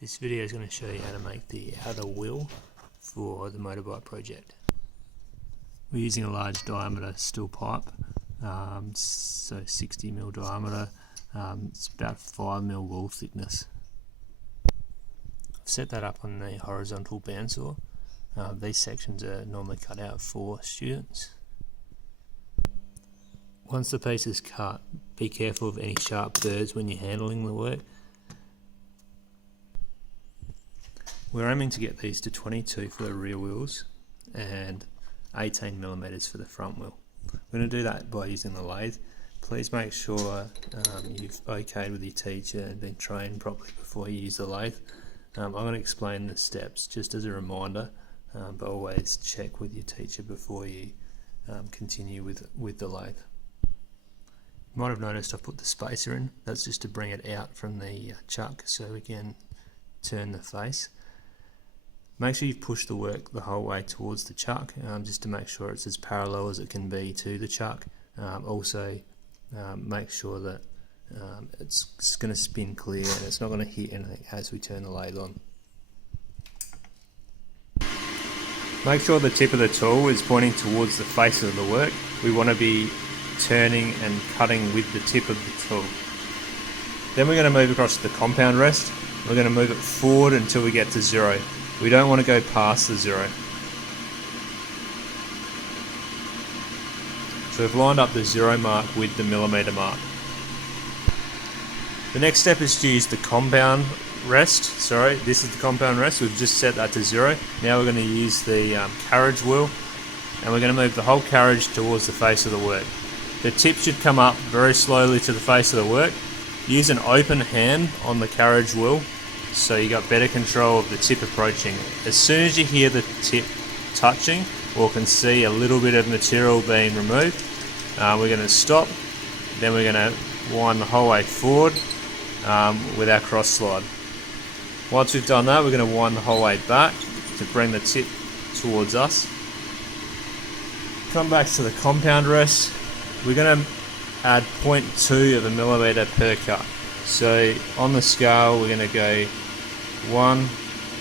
This video is going to show you how to make the outer wheel for the motorbike project. We're using a large diameter steel pipe, so 60mm diameter, it's about 5mm wall thickness. I've set that up on the horizontal bandsaw. These sections are normally cut out for students. Once the piece is cut, be careful of any sharp burrs when you're handling the work. We're aiming to get these to 22 for the rear wheels and 18mm for the front wheel. We're going to do that by using the lathe. Please make sure you've okayed with your teacher and been trained properly before you use the lathe. I'm going to explain the steps just as a reminder, but always check with your teacher before you continue with the lathe. You might have noticed I've put the spacer in. That's just to bring it out from the chuck so we can turn the face. Make sure you've pushed the work the whole way towards the chuck, just to make sure it's as parallel as it can be to the chuck. Also, make sure that it's going to spin clear and it's not going to hit anything as we turn the lathe on. Make sure the tip of the tool is pointing towards the face of the work. We want to be turning and cutting with the tip of the tool. Then we're going to move across to the compound rest. We're going to move it forward until we get to 0. We don't want to go past the 0. So we've lined up the 0 mark with the millimetre mark. The next step is to use the compound rest. Sorry, this is the compound rest. We've just set that to 0. Now we're going to use the carriage wheel, and we're going to move the whole carriage towards the face of the work. The tip should come up very slowly to the face of the work. Use an open hand on the carriage wheel so you got better control of the tip approaching. As soon as you hear the tip touching or can see a little bit of material being removed, we're going to stop. Then we're going to wind the whole way forward with our cross slide. Once we've done that, we're going to wind the whole way back to bring the tip towards us. Come back to the compound rest. We're going to add 0.2 of a millimetre per cut. So on the scale we're going to go 1,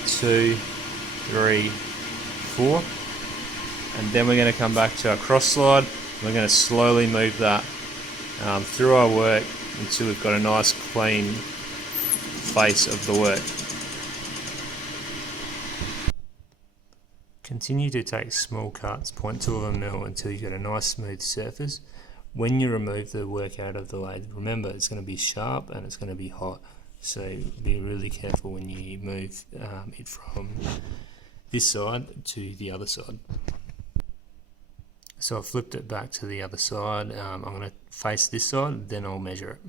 2, 3, 4, and then we're going to come back to our cross slide. We're going to slowly move that through our work until we've got a nice clean face of the work. Continue to take small cuts, 0.2 of a mil, until you get a nice smooth surface. When you remove the work out of the lathe, remember it's going to be sharp and it's going to be hot, so be really careful when you move it from this side to the other side. So I've flipped it back to the other side. I'm going to face this side, then I'll measure it.